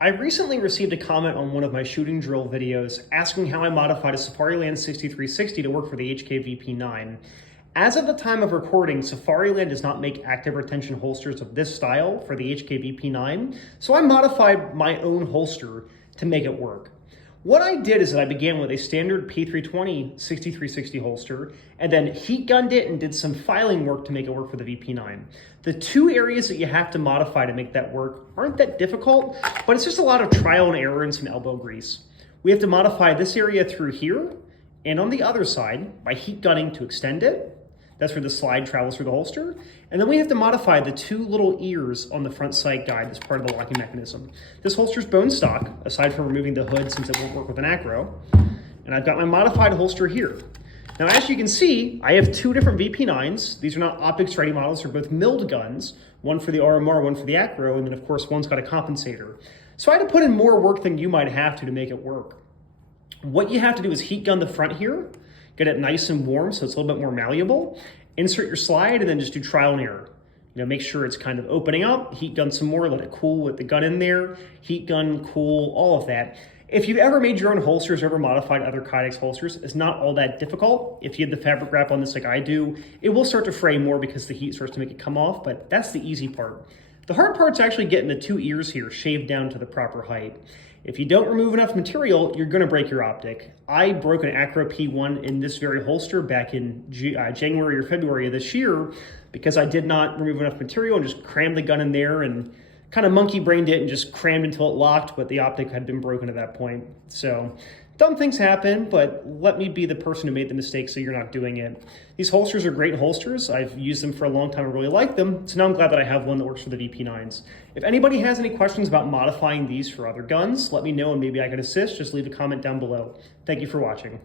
I recently received a comment on one of my shooting drill videos asking how I modified a Safariland 6360 to work for the H&K VP9. As of the time of recording, Safariland does not make active retention holsters of this style for the H&K VP9, so I modified my own holster to make it work. What I did is that I began with a standard P320 6360 holster and then heat gunned it and did some filing work to make it work for the VP9. The two areas that you have to modify to make that work aren't that difficult, but it's just a lot of trial and error and some elbow grease. We have to modify this area through here and on the other side by heat gunning to extend it. That's where the slide travels through the holster. And then we have to modify the two little ears on the front sight guide as part of the locking mechanism. This holster's bone stock, aside from removing the hood since it won't work with an acro. And I've got my modified holster here. Now, as you can see, I have two different VP9s. These are not optics ready models, they're both milled guns. One for the RMR, one for the acro, and then of course one's got a compensator. So I had to put in more work than you might have to make it work. What you have to do is heat gun the front here, get it nice and warm so it's a little bit more malleable, insert your slide, and then just do trial and error. Make sure it's kind of opening up, heat gun some more, let it cool with the gun in there, heat gun, cool, all of that. If you've ever made your own holsters or ever modified other Kydex holsters, it's not all that difficult. If you have the fabric wrap on this like I do, it will start to fray more because the heat starts to make it come off, but that's the easy part. The hard part's actually getting the two ears here shaved down to the proper height. If you don't remove enough material, you're gonna break your optic. I broke an Acro P1 in this very holster back in January or February of this year because I did not remove enough material and just crammed the gun in there and kind of monkey brained it and just crammed until it locked, but the optic had been broken at that point. So dumb things happen, but let me be the person who made the mistake so you're not doing it. These holsters are great holsters. I've used them for a long time. I really like them. So now I'm glad that I have one that works for the VP9s. If anybody has any questions about modifying these for other guns, let me know and maybe I can assist. Just leave a comment down below. Thank you for watching.